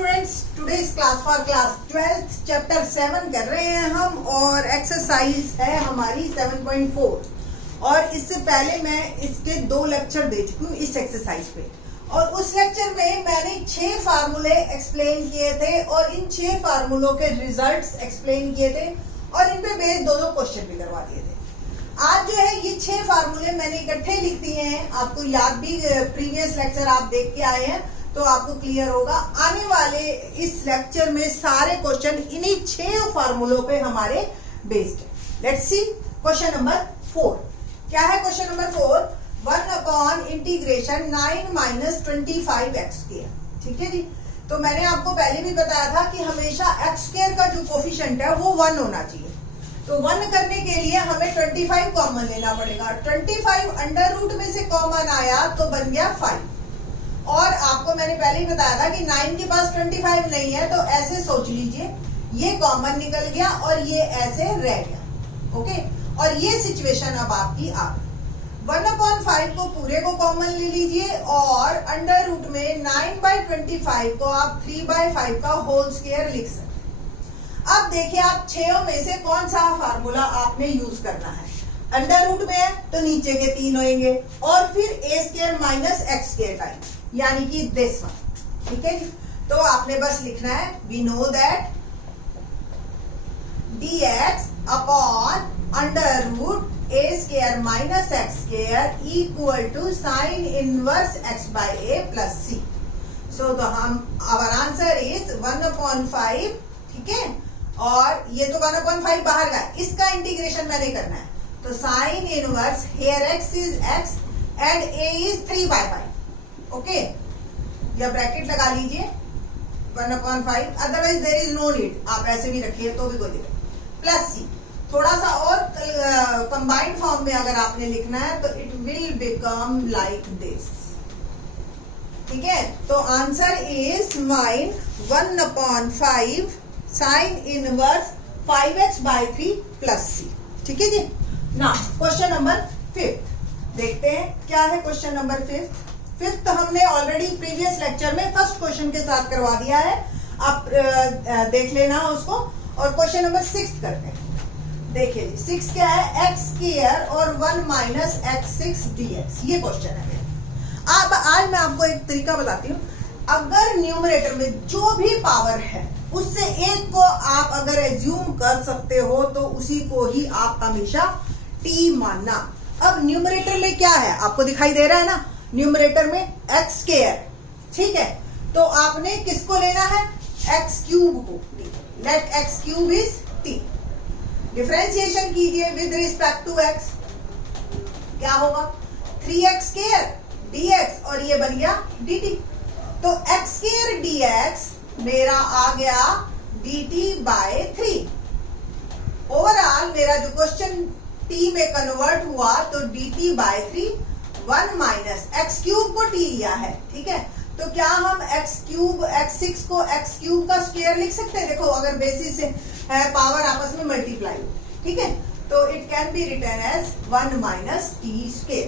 Students, today's class for class 12th chapter 7 कर रहे हैं हम और एक्सरसाइज है हमारी 7.4। और इससे पहले मैं इसके 2 लेक्चर दे चुकी हूँ इस एक्सरसाइज पे। और उस लेक्चर में मैंने 6 फार्मूले एक्सप्लेन किए थे और इन 6 फार्मूलों के रिजल्ट्स एक्सप्लेन किए थे और इन पे बेस्ड 2 क्वेश्चन भी करवा दिए थे। आज जो है ये 6 फार्मूले मैंने इकट्ठे लिख दिए हैं। आपको याद भी, प्रीवियस लेक्चर आप देख के आए हैं तो आपको क्लियर होगा। आने वाले इस लेक्चर में सारे क्वेश्चन इन्हीं 6 फार्मूलों पे हमारे बेस्ड है। Let's see question number 4। क्या है क्वेश्चन नंबर 4? 1 integration 9 - 25x²। ठीक है जी। तो मैंने आपको पहले भी बताया था कि हमेशा x² का जो कोफिशिएंट है वो 1 होना चाहिए। तो 1 करने के लिए हमें 25 कॉमन लेना पड़ेगा। 25 अंडर रूट में से कॉमन आया तो बन गया 5। और आपको मैंने पहले ही बताया था कि 9 के पास 25 नहीं है, तो ऐसे सोच लीजिए ये कॉमन निकल गया और ये ऐसे रह गया। ओके, और ये सिचुएशन अब आपकी आ गई। 1/5 को पूरे को कॉमन ले लीजिए और अंडर रूट में 9/25 को आप 3/5 का होल स्क्वायर लिख सकते हैं। अब देखिए आप 6 में से कौन सा फार्मूला आपने यूज करना है। अंडर रूट में है तो नीचे के 3 होंगे और फिर a² - x² टाइम, यानी कि दिस वन। ठीक है, तो आपने बस लिखना है we know that dx upon under root a² - x² equal to sine inverse x/a plus c। So तो हम आवर आंसर इज 1/5। ठीक है, और ये तो 1/5 बाहर का, इसका इंटीग्रेशन मैंने करना है। तो sine inverse here x is x and a is 3/5। Okay, या ब्रैकेट लगा लीजिए 1/5, otherwise there is no need, आप ऐसे भी रखिए तो भी कोई दिक्कत। प्लस c, थोड़ा सा और कंबाइंड फॉर्म में अगर आपने लिखना है तो it will become like this. ठीक है, तो answer is mine 1/5 sine inverse 5x/3 plus c। ठीक है जी। ना क्वेश्चन नंबर 5 देखते हैं क्या है। क्वेश्चन नंबर 5 हमने ऑलरेडी प्रीवियस लेक्चर में फर्स्ट क्वेश्चन के साथ करवा दिया है, आप देख लेना उसको। और क्वेश्चन नंबर 6 करते हैं। देखिए जी, 6 क्या है? x² और 1 - x6 dx, ये क्वेश्चन है। अब आज मैं आपको एक तरीका बताती हूँ। अगर न्यूमरेटर में जो भी पावर है उससे एक को आप अगर एज्यूम कर सकते हो तो उसी को ही आप हमेशा t मानना। अब न्यूमरेटर में क्या है आपको दिखाई दे रहा है ना, न्यूमरेटर में x²। ठीक है, तो आपने किसको लेना है? x³ को। Let x³ is t। Differentiation कीजिए विद रिस्पेक्ट टू x, क्या होगा? 3x² dx और ये बन गया dt। तो x² dx मेरा आ गया dt/3। ओवरऑल मेरा जो क्वेश्चन t में कन्वर्ट हुआ तो dt/3 1 - x³ को t लिया है। ठीक है, तो क्या हम x6 को x³ का स्क्वायर लिख सकते हैं? देखो अगर बेसिस से है पावर आपस में मल्टीप्लाई, ठीक है, तो it can be written as 1 - t²।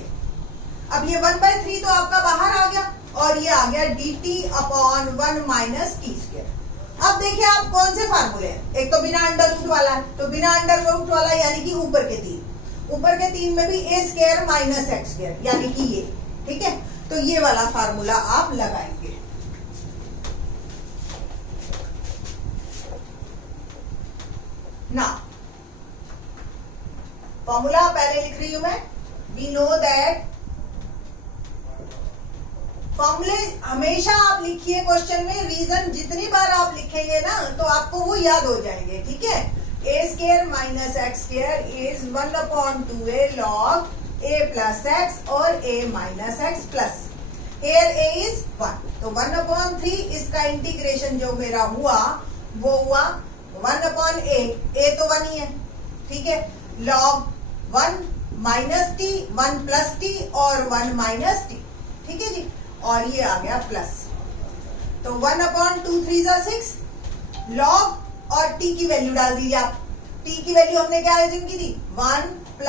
अब ये 1/3 तो आपका बाहर आ गया और ये आ गया dt/1 - t²। अब देखिए आप कौन से फार्मूले हैं। एक तो बिना अंडर रूट वाला है, तो बिना अंडर रूट वाला यानी कि ऊपर के 3, ऊपर के 3 में भी a² - x² यानी कि ये। ठीक है, तो ये वाला फार्मूला आप लगाएंगे। ना फॉर्मूला पहले लिख रही हूं मैं। वी नो दैट फॉर्मूले हमेशा आप लिखिए क्वेश्चन में। रीजन जितनी बार आप लिखेंगे ना तो आपको वो याद हो जाएंगे। ठीक है, a² - x² is 1/2a log a plus x और a minus x plus, here a is 1, तो 1/3 इसका इंटीग्रेशन जो मेरा हुआ वो हुआ 1/a, a तो 1 ही है। ठीक है, log 1 - t 1 plus t और 1 minus t। ठीक है जी, और ये आ गया प्लस, तो 1/2 3 = 6 log और t की वैल्यू डाल दीजिए आप। t की वैल्यू हमने क्या एज्यूम की थी? 1 +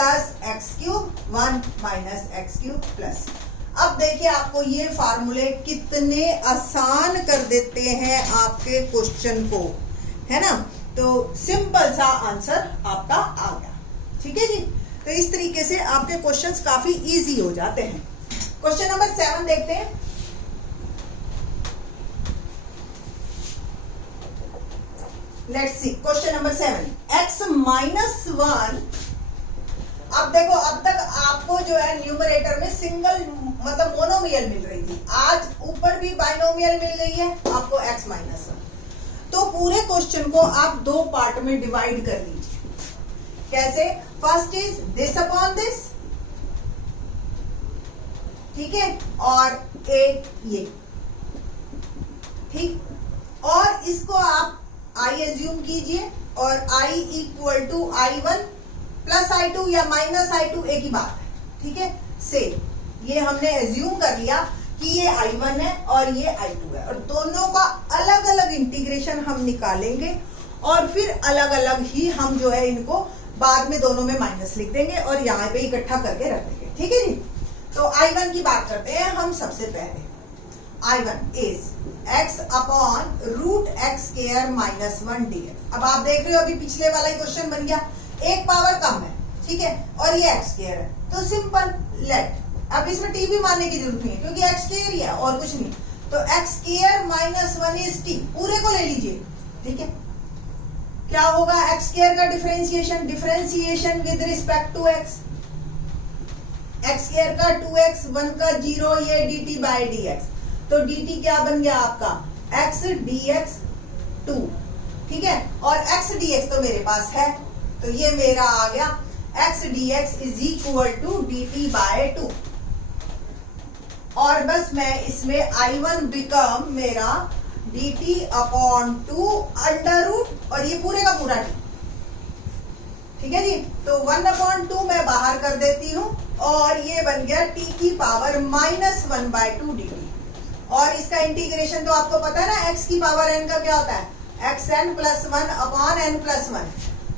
x³ 1 - x³ प्लस। अब देखिए आपको ये फार्मूले कितने आसान कर देते हैं आपके क्वेश्चन को, है ना। तो सिंपल सा आंसर आपका आ गया, ठीक है जी। तो इस तरीके से आपके क्वेश्चंस काफी इजी हो जाते हैं। क्वेश्चन नंबर 7 देखते हैं। Let's see question number 7, x minus 1। अब देखो, अब तक आपको जो है न्यूमरेटर में सिंगल मतलब मोनोमियल मिल रही थी, आज ऊपर भी बाइनोमियल मिल गई है आपको x माइनस 1। तो पूरे क्वेश्चन को आप दो पार्ट में डिवाइड कर लीजिए। कैसे? First is this upon this, ठीक है, और एक ये, ठीक। और इसको आप I एज्यूम कीजिए, और I equal to I1 plus I2 या माइनस I2 एक ही बात है, ठीक है। सेम ये हमने एज्यूम कर लिया कि ये I1 है और ये I2 है, और दोनों का अलग अलग इंटीग्रेशन हम निकालेंगे, और फिर अलग अलग ही हम जो है इनको बाद में दोनों में माइनस लिख देंगे और यहाँ पे इकट्ठा करके रख देंगे, ठीक है जी। तो I1 की बात करते हैं हम सबसे पहले। I1 is x upon root x square minus 1 dx। अब आप देख रहे हो अभी पिछले वाला ही क्वेश्चन बन गया, एक पावर कम है, ठीक है, और ये एक्स स्क्वायर है, तो सिंपल लेट। अब इसमें टी भी मानने की जरूरत नहीं है क्योंकि एक्स स्क्वायर ही है और कुछ नहीं। तो x square minus 1 is t, पूरे को ले लीजिए, ठीक है। क्या होगा? एक्स स्क्वायर का differentiation, differentiation with respect to x, x square का 2x, 1 का 0, ये dt बाय dx। तो dt क्या बन गया आपका? x dx 2, ठीक है, और x dx तो मेरे पास है, तो ये मेरा आ गया x dx is equal to dt by 2। और बस मैं इसमें I1 बिकम मेरा dt अपॉन 2 अंडर रूट, और ये पूरे का पूरा t, ठीक है जी। तो 1/2 मैं बाहर कर देती हूं, और ये बन गया t की पावर माइनस 1/2 dt। और इसका इंटीग्रेशन तो आपको पता है ना, x की पावर n का क्या होता है? xn plus 1 upon n plus 1।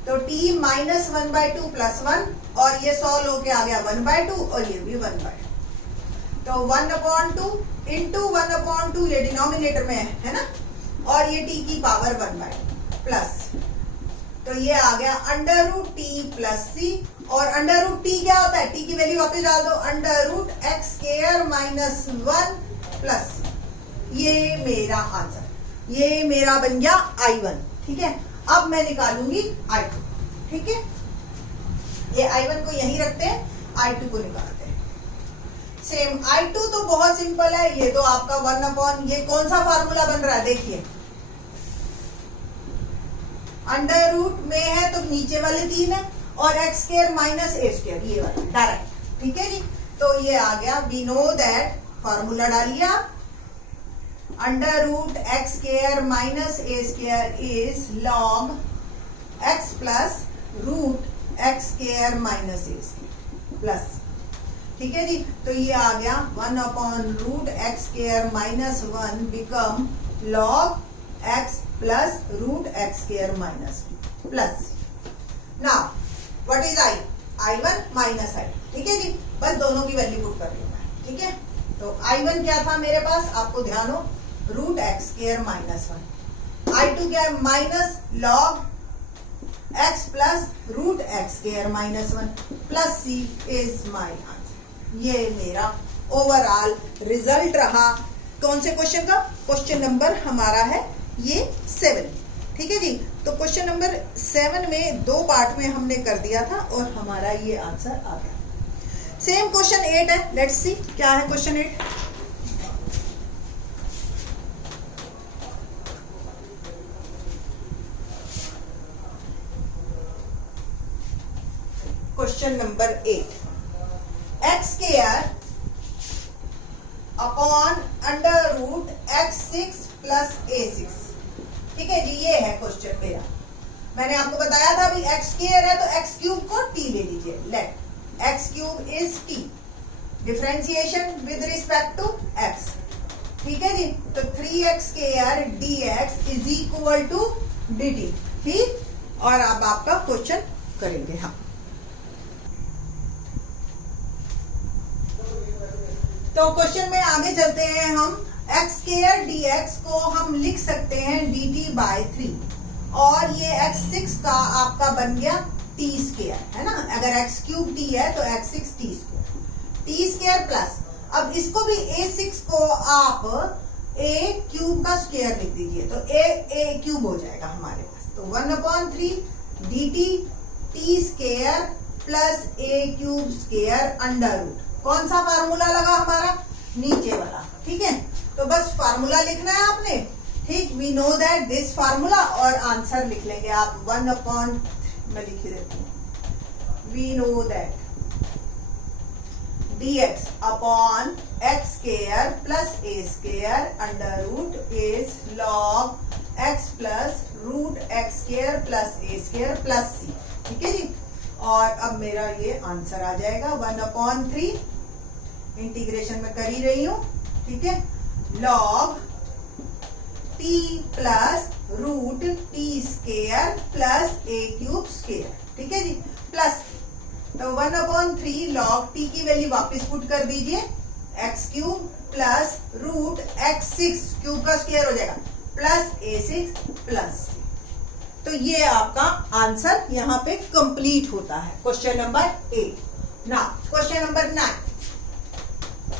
तो t माइनस 1/2 प्लस 1, और ये सॉल्व होके आ गया 1/2, और ये भी 1/2। तो 1/2 इंटू 1/2, ये डिनोमिनेटर में है ना, और ये t की पावर 1/2 प्लस, तो ये आ गया अंडर रूट टी प्लस सी। और अंडर रूट टी क्या होता है? टी की वैल्यू वापस डाल दो, under root x square minus 1 plus, ये मेरा आंसर, ये मेरा बन गया I1, ठीक है। अब मैं निकालूंगी I2, ठीक है। ये I1 को यहीं रखते हैं, I2 को निकालते हैं। सेम I2 तो बहुत सिंपल है, ये तो आपका 1/, ये कौन सा फार्मूला बन रहा है देखिए, अंडर रूट में है तो नीचे वाले 3 है, और x square minus A square, ये वाला डायरेक्ट, ठीक है जी। तो ये आ गया, वी नो दैट, फार्मूला डालिए आप, under root x square minus A square is log x plus root x square minus A square plus, ठीक है जी। तो ये आ गया 1/रूट X square minus 1 become log x plus root x square minus plus. Now what is I1 minus I, ठीक है जी। बस दोनों की वैल्यू पुट कर लेना है, ठीक है। तो I1 क्या था मेरे पास, आपको ध्यान हो, root x square minus 1। I2 क्या है? Minus log x plus root x square minus 1 plus c is my answer. ये मेरा ओवरऑल रिजल्ट रहा कौन से क्वेश्चन का? क्वेश्चन नंबर हमारा है ये 7, ठीक है जी। तो क्वेश्चन नंबर 7 में 2 पार्ट में हमने कर दिया था, और हमारा ये आंसर आ गया। सेम क्वेश्चन 8 है, लेट्स सी क्या है question 8। Question number 8, x square upon under root x6 plus a6, ठीक है जी। ये है क्वेश्चन मेरा, मैंने आपको बताया था अभी एक्स स्क्वायर है तो एक्स क्यूब को t ले लीजिए, let x cube is t, differentiation with respect to x, ठीक है जी। तो 3x square dx is equal to dt, ठीक। और अब आपका क्वेश्चन करेंगे हम। तो क्वेश्चन में आगे चलते हैं हम। एक्स स्क्वायर dx को हम लिख सकते हैं dt बाय 3 और ये x6 का आपका बन गया t स्क्वायर, है ना। अगर x क्यूब t है तो x6 t स्क्वायर प्लस, अब इसको भी a6 को आप a क्यूब का स्क्वायर लिख दीजिए तो a क्यूब हो जाएगा हमारे पास। तो 1/3 dt t square plus a cube square under root. कौन सा फार्मूला लगा हमारा? नीचे वाला, ठीक है। तो बस फार्मूला लिखना है आपने, ठीक। We know that this formula और आंसर लिख लेंगे आप 1/, मैं लिख देती हूँ। We know that dx upon x square plus a square under root is log x plus root x square plus a square plus c, ठीक है जी। और अब मेरा ये आंसर आ जाएगा 1/3, इंटीग्रेशन में कर ही रही हूं, ठीक है, log t plus root t square plus a cube square, ठीक है जी, प्लस। तो 1/3 log t की वैल्यू वापस पुट कर दीजिए, x cube plus root x6 cube का स्क्वायर हो जाएगा प्लस a6 प्लस। तो ये आपका आंसर यहाँ पे कंप्लीट होता है क्वेश्चन नंबर 8। ना क्वेश्चन नंबर 9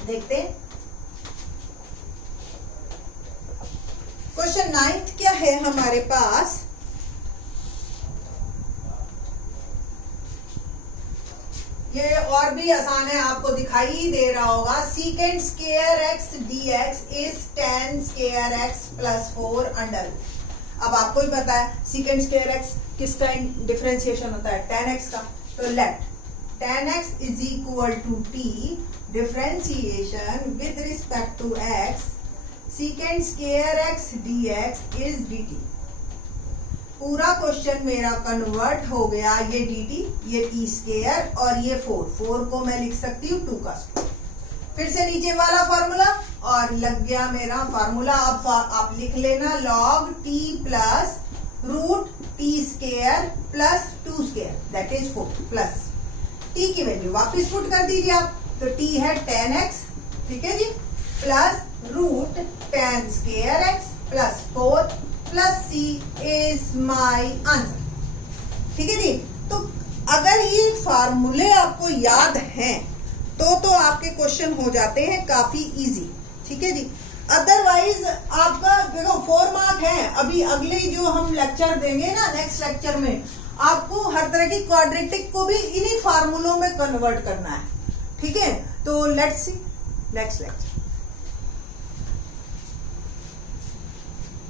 देखते हैं। क्वेश्चन 9 क्या है हमारे पास? ये और भी आसान है, आपको दिखाई ही दे रहा होगा। Secant square x dx is tan square x plus 4 under. अब आपको ही पता है सीकेंड स्क्वायर एक्स किसका डिफरेंशिएशन होता है? tan x का। तो let tan x is equal to t differentiation with respect to x secant square x dx is dt। पूरा क्वेश्चन मेरा कन्वर्ट हो गया, ये dt, ये t स्क्वायर और ये 4 को मैं लिख सकती हूँ 2 का स्क्वायर। फिर से नीचे वाला फॉर्मूला और लग गया मेरा फॉर्मूला। अब आप लिख लेना log t plus root t square plus 2 square that is 4 plus t की वैल्यू वापस पुट कर दीजिए आप। तो t है tan x, ठीक है जी, plus root tan square x plus 4 प्लस c इज माई आंसर, ठीक है जी। तो अगर ये फार्मूले आपको याद हैं तो आपके क्वेश्चन हो जाते हैं काफी इजी, ठीक है जी। अदरवाइज आपका देखो 4 मार्क है। अभी अगले जो हम लेक्चर देंगे ना, नेक्स्ट लेक्चर में आपको हर तरह की क्वाड्रेटिक को भी इन्हीं फार्मूलों में कन्वर्ट करना है, ठीक है। तो लेट्स सी नेक्स्ट लेक्चर।